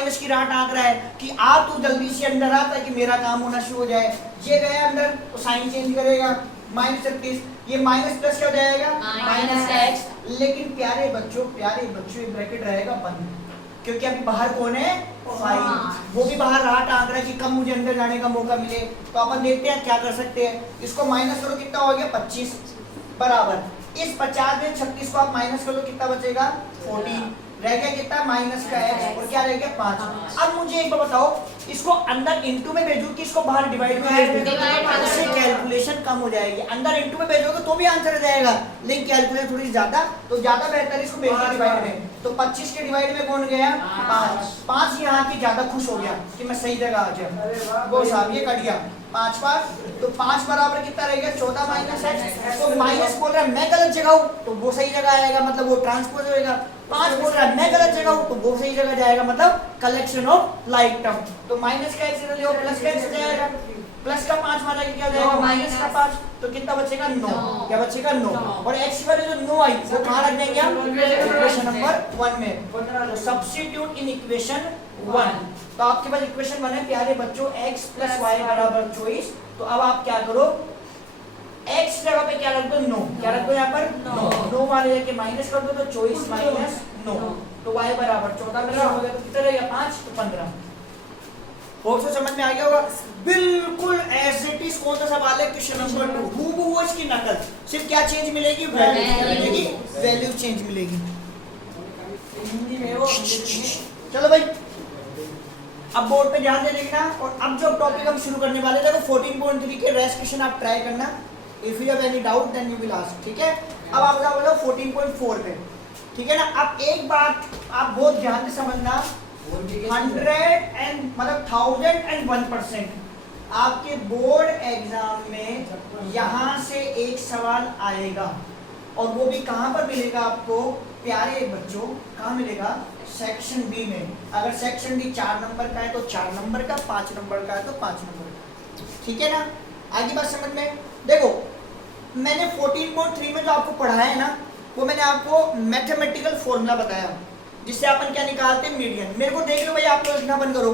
Minus की राह टाँक रहा है कि आ तू जल्दी से अंदर आ ताकि मेरा काम होना शुरू हो जाए। ये गया अंदर तो साइन चेंज करेगा -36, ये माइनस प्लस क्या हो जाएगा -x। लेकिन प्यारे बच्चों ये ब्रैकेट रहेगा बंद, क्योंकि अभी बाहर कौन है 5, वो भी बाहर राह टाँक रहा है कि कब मुझे अंदर जाने का मौका मिले। तो अपन देखते हैं क्या कर सकते हैं। इसको माइनस करो, कितना हो गया 25 बराबर इस 50 में 36 को आप माइनस करो, कितना बचेगा 14, रह गया कितना माइनस का x और क्या रह गया 5। अब मुझे एक बार बताओ, इसको अंदर इनटू में भेजूं कि इसको बाहर डिवाइड में भेज दूं? इससे कैलकुलेशन कम हो जाएगी। अंदर इनटू में भेजोगे तो भी आंसर आ जाएगा, लेकिन कैलकुलेशन थोड़ी ज्यादा, तो ज्यादा बेहतर है इसको भेजना डिवाइड में। तो 25 के डिवाइड में कौन गया 5 यहाँ की ज्यादा खुश हो गया कि मैं सही जगह आ गया, वो साहब ये कट गया 5 तो 5 बराबर कितना रह गया 14 माइनस x। तो माइनस बोल रहा है मैं गलत जगह हूँ तो वो सही जगह आएगा, मतलब वो ट्रांसपोज होएगा। 5 बोल रहा है मैं गलत जगह हूँ तो वो सही जगह जाएगा, मतलब कलेक्शन ऑफ लाइक टर्म। तो माइनस का x इधर ले प्लस का x जाएगा, प्लस का 5 माना कि क्या जाएगा माइनस का 5, तो कितना बचेगा 9, क्या बचेगा 9। और x की वैल्यू जो 9 आई वो कहाँ रख देंगे हम इक्वेशन नंबर 1 में। तो सब्स्टिट्यूट इन इक्वेशन 1, तो आपके पास इक्वेशन 1 है प्यारे बच्चों x प्लस y बराबर 24। तो अब आप क्या करो, x जगह पे क्या रख दो 9, क्या रख दो यहाँ पर 9 वाले लेके माइनस कर दो तो 24 माइनस 9, तो y बराबर 14 मिला हो गया, तो कितना रहेगा 5 तो 15। और तो समझ में आ गया होगा, बिल्कुल एज इट इज। कौन सा सवाल है क्वेश्चन नंबर 2, हूबहू इसकी नकल, सिर्फ क्या चेंज मिलेगी वैल्यू, वैल्यू चेंज मिलेगी हिंदी में वो। चलो भाई अब बोर्ड पे ध्यान दे देखना, और अब जो टॉपिक हम शुरू करने वाले थे वो 14.3 के रेस्ट क्वेश्चन आप ट्राई करना, if you have any doubt then you will ask, ठीक है। अब आप क्या बोलो 14.4 पे, ठीक है ना। अब एक बात आप बहुत ध्यान से समझना, 100 एंड मतलब 1001% आपके बोर्ड एग्जाम में यहाँ से एक सवाल आएगा, और वो भी कहाँ पर मिलेगा आपको प्यारे बच्चों, कहाँ मिलेगा सेक्शन बी में। अगर सेक्शन डी 4 नंबर का है तो 4 नंबर का, 5 नंबर का है तो 5 नंबर का, ठीक है ना। आगे बात समझ में। देखो मैंने 14.3 में जो आपको पढ़ाया है ना, वो मैंने आपको मैथमेटिकल फॉर्मूला बताया जिससे अपन क्या निकालते हैं मीडियन। मेरे को देख लो भाई, आप लोग लिखना बंद करो।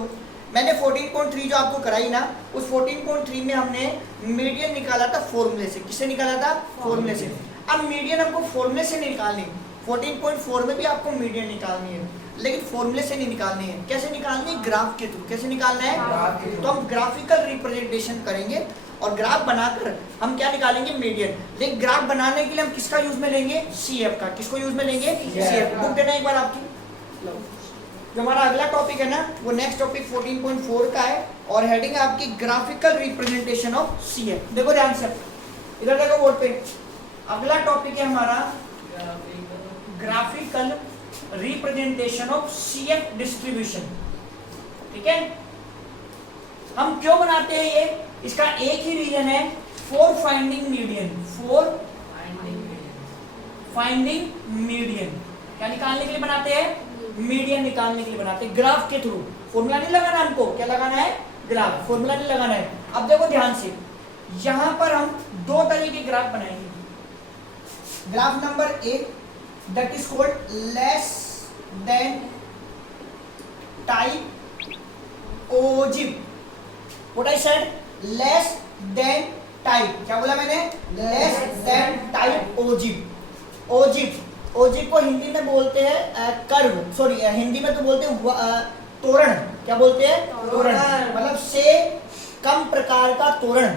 मैंने 14.3 जो आपको कराई ना, उस 14.3 में हमने मीडियन निकाला था फॉर्मूले से। किससे निकाला था? फॉर्मूले से। अब मीडियन हमको फॉर्मूले से निकालनी, 14.4 में भी आपको मीडियन निकालनी है, लेकिन फॉर्मूले से नहीं निकालनी है। कैसे निकालनी है? ग्राफ के थ्रू। कैसे निकालना है? तो हम ग्राफिकल रिप्रेजेंटेशन करेंगे और ग्राफ बनाकर हम क्या निकालेंगे मीडियन। लेकिन ग्राफ बनाने के लिए हम किसका यूज में लेंगे? CF का। किसको यूज में लेंगे? CF। बुक देना एक बार आपकी। जो हमारा अगला टॉपिक है ना, वो नेक्स्ट टॉपिक 14.4 का है, और हेडिंग है आपकी ग्राफिकल रिप्रेजेंटेशन ऑफ CF। देखो ध्यान से, इधर देखो बोर्ड पे। अगला टॉपिक है हमारा graphical representation of CF distribution, ठीक है। हम क्यों बनाते हैं ये? इसका एक ही रीजन है, for finding median. For finding median क्या निकालने के लिए बनाते हैं? मीडियन निकालने के लिए बनाते हैं, ग्राफ के थ्रू। फॉर्मूला नहीं लगाना हमको, क्या लगाना है? ग्राफ। फॉर्मूला नहीं लगाना है। अब देखो ध्यान से, यहां पर हम 2 तरह के ग्राफ बनाएंगे। Graph number 1 that is called less than type ogive. What I said? less than type. क्या बोला मैंने? less than type ogive. ogive को हिंदी में बोलते हैं कर्व, सॉरी हिंदी में तो बोलते हैं तोरण। क्या बोलते हैं? तोरण। मतलब से कम प्रकार का तोरण,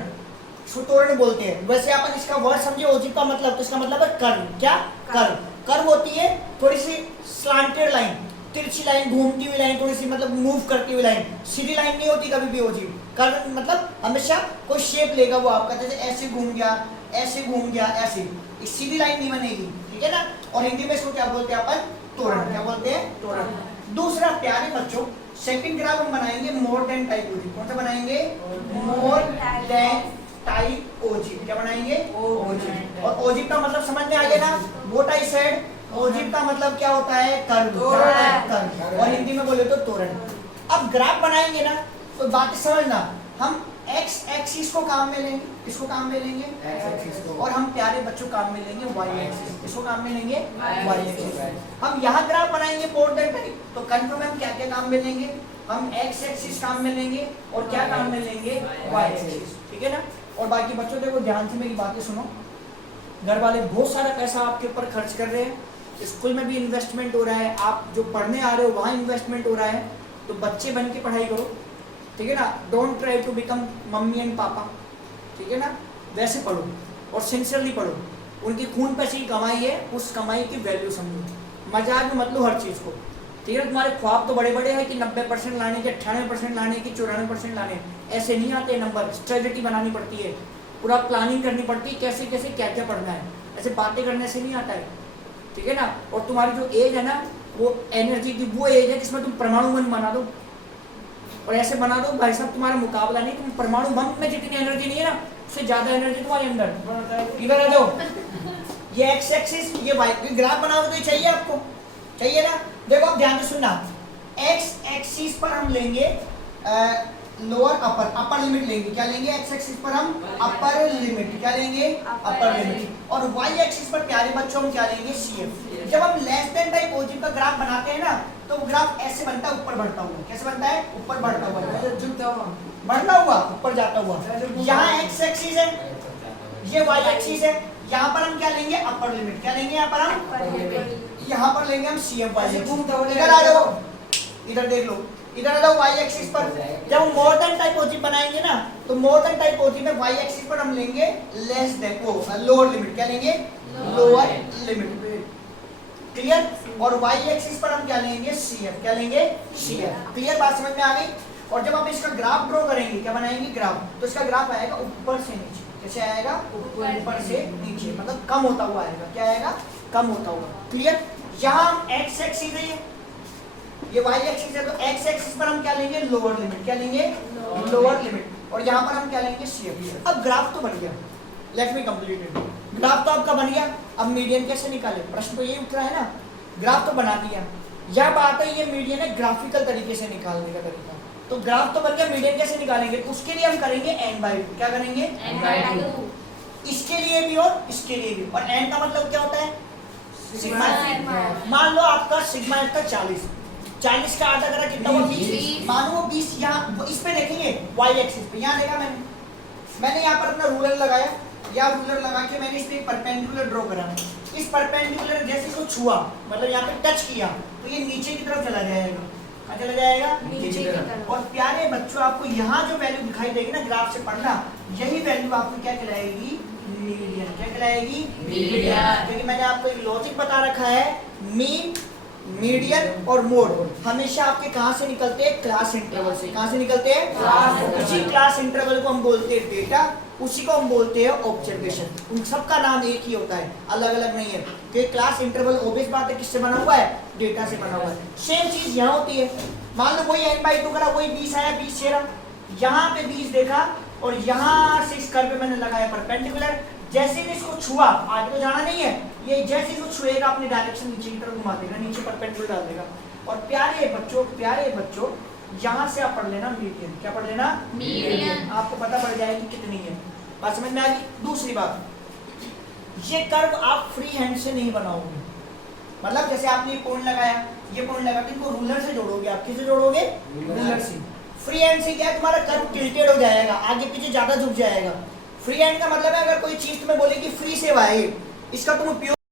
तोरण बोलते हैं। वैसे अपन इसका वर्ड समझे ओजिव का मतलब, तो इसका मतलब है कर्व। क्या? कर्व। कर्व होती है थोड़ी सी स्लांटेड लाइन, तिरछी लाइन, घूमती हुई लाइन, थोड़ी सी मतलब मूव करती हुई लाइन। सीधी लाइन नहीं होती कभी भी ओजिव। कर्व मतलब हमेशा कोई शेप लेगा वो आपका, जैसे ऐसे घूम गया, ऐसे घूम गया, ऐसे। सीधी लाइन नहीं बनेगी, ठीक है ना। और हिंदी में इसको क्या बोलते हैं अपन? तोरण। क्या बोलते हैं? तोरण। दूसरा प्यारे बच्चों, सेकंड ग्राफ हम बनाएंगे मोर देन टाइप ओजिव। कौन सा बनाएंगे? More than type ogive. क्या बनाएंगे? ओजिव। और ओजिव का मतलब समझ में आ गया ना? व्हाट आई सेड, ओजिव का मतलब क्या होता है? कर्व। कर्व। और हिंदी में बोले तो तोरण। अब ग्राफ बनाएंगे ना, तो बात समझना, हम एक्स एक्सिस को काम में लेंगे, किसको काम में लेंगे, एक्स एक्सिस को, और हम प्यारे बच्चों काम में लेंगे वाई एक्सिस, किसको काम में लेंगे, वाई एक्सिस। हम यहाँ ग्राफ बनाएंगे पोर्ट डेल्टा, तो कंफर्म हम क्या क्या काम में लेंगे, हम एक्स एक्सिस काम में लेंगे और क्या काम में लेंगे, वाई एक्सिस, ठीक है ना। और बाकी बच्चों देखो ध्यान से मेरी बातें सुनो, घर वाले बहुत सारा पैसा आपके ऊपर खर्च कर रहे हैं, स्कूल में भी इन्वेस्टमेंट हो रहा है, आप जो पढ़ने आ रहे हो वहाँ इन्वेस्टमेंट हो रहा है, तो बच्चे बन के पढ़ाई करो, ठीक है ना। Don't try to become mummy and papa, ठीक है ना, वैसे पढ़ो और सिंसियरली पढ़ो। उनकी खून पैसे की कमाई है, उस कमाई की वैल्यू समझो, मजाक में मत लो हर चीज़ को, ठीक है। तुम्हारे ख्वाब तो बड़े बड़े हैं कि 90% लाने के, 98% लाने की, 94% लाने, ऐसे नहीं आते नंबर। स्ट्रेटजी बनानी पड़ती है, पूरा प्लानिंग करनी पड़ती है, कैसे कैसे क्या क्या पढ़ना है, ऐसे बातें करने से नहीं आता है, ठीक है ना। और तुम्हारी जो एज है ना, वो एनर्जी की वो एज है जिसमें तुम परमाणु बम बना दो, और ऐसे बना दो भाई साहब तुम्हारा मुकाबला नहीं, तुम परमाणु बम में जितनी एनर्जी नहीं है ना, उससे ज्यादा एनर्जी तुम्हारे अंदर। इधर आ जाओ, ये एक्स एक्सिस, ये वाई, ग्राफ बनाओगे तो ये चाहिए आपको, चाहिए ना। देखो आप ध्यान से सुनना, एक्स एक्सिस पर हम लेंगे लोअर अपर, अपर लिमिट लेंगे, क्या लेंगे, एक्स एक्सिस पर हम अपर लिमिट, क्या लेंगे, अपर लिमिट, और वाई एक्सिस पर प्यारे बच्चों हम क्या लेंगे, सीएफ। जब हम लेस देन टाइप ऑब्जेक्ट का ग्राफ बनाते हैं ना, तो वो ग्राफ ऐसे बनता है, ऊपर बढ़ता हुआ, कैसे बनता है, ऊपर बढ़ता हुआ, बढ़ता हुआ, ऊपर जाता हुआ। यहाँ एक्स एक्सिस है, ये वाई एक्सिस है, यहाँ पर हम क्या लेंगे, अपर लिमिट, क्या लेंगे, यहाँ पर हम, यहाँ पर लेंगे हम सीएफ वाई। इधर आ जाओ, इधर देख लो, इधर आ जाओ वाई एक्सिस पर। जब हम मोर देन टाइप ऑब्जेक्ट बनाएंगे ना, तो मोर देन टाइप ऑब्जेक्ट में वाई एक्सिस पर हम लेंगे लेस देन, वो लोअर लिमिट, क्या लेंगे, लोअर लिमिट, क्लियर। और वाई एक्सिस पर हम क्या लेंगे, सीएफ, क्या लेंगे, सीएफ, क्लियर, बात समझ में आ गई। और जब आप इसका ग्राफ ड्रॉ करेंगे, क्या बनाएंगे, ग्राफ, तो इसका ग्राफ आएगा ऊपर से नीचे, कैसे आएगा, ऊपर से नीचे, मतलब कम होता हुआ आएगा, क्या आएगा, कम होता हुआ, क्लियर। यहाँ एक्स एक्सिस है, ये वाई एक्सिस है, तो एक्स एक्सिस पर हम क्या लेंगे, लोअर लिमिट, क्या लेंगे, लोअर लिमिट, और यहाँ पर हम क्या लेंगे, सीएफ। अब ग्राफ तो बन गया, let me complete it. Graph तो आपका बन गया, अब मीडियन कैसे निकाले, प्रश्न तो यही उठ रहा है ना, ग्राफ तो बना दिया, यह बात है, ये मीडियन है ग्राफिकल तरीके से निकालने का तरीका। तो ग्राफ तो बन गया, मीडियन कैसे निकालेंगे, उसके लिए हम करेंगे n/2, क्या करेंगे, n/2, इसके लिए भी और इसके लिए भी। और n का मतलब क्या होता है, सिग्मा। मान लो आपका सिग्मा का 40 का आधा करा कितना हुआ, 20, मानो वो 20, यहाँ इस पे देखेंगे वाई एक्सिस पे, यहाँ देखा मैंने यहाँ पर अपना रूलर लगाया, या रूलर लगा के मैंने इस पे परपेंडिकुलर ड्रॉ करा, इस परपेंडिकुलर जैसे इसको छुआ, मतलब यहाँ पे टच किया, तो ये नीचे की तरफ चला जाएगा, कहाँ चला जाएगा, नीचे की तरफ। और प्यारे बच्चों, आपको यहाँ जो वैल्यू दिखाई देगी ना, ग्राफ से पढ़ना, यही वैल्यू आपको क्या कहलाएगी, मीडियन, क्या कहलाएगी, मीडियन। क्योंकि मैंने आपको एक लॉजिक बता रखा है, मीन, मीडियन और मोड हमेशा आपके कहाँ से निकलते हैं, क्लास इंटरवल से। कहाँ से निकलते हैं, उसी क्लास इंटरवल को हम बोलते हैं डेटा, उसी को हम बोलते हैं ऑब्जर्वेशन। उन सबका नाम एक ही होता है, अलग अलग नहीं है। तो क्लास इंटरवल ऑब्वियस बात है किससे बना हुआ है, डेटा से बना हुआ है। सेम चीज यहाँ होती है, मान लो वही n/2 करा, वही 20 आया, 20 छेड़ा, यहाँ पे 20 देखा, और यहाँ से इस कर्व पे मैंने लगाया परपेंडिकुलर, जैसे ही इसको छुआ, आगे तो जाना नहीं है, ये जैसे इसको छुएगा अपनी डायरेक्शन नीचे की तरफ घुमा देगा, नीचे परपेंडिकुलर डाल देगा। और प्यारे बच्चों यहाँ से आप पढ़ लेना मीडियन, क्या पढ़ लेना, मीडियन, आपको पता पड़ जाएगी कितनी है। बात समझ में आ गई। दूसरी बात, ये कर्व आप फ्री हैंड से नहीं बनाओगे, मतलब जैसे आपने ये पॉइंट लगाया, ये पॉइंट लगा के इनको रूलर से जोड़ोगे, आप किससे जोड़ोगे, रूलर से। फ्री हैंड से क्या है, तुम्हारा कर्व टिल्टेड हो जाएगा, आगे पीछे ज्यादा झुक जाएगा। फ्री हैंड का मतलब है, अगर कोई चीज तुम्हें बोले कि फ्री से वाए, इसका तुम उपयोग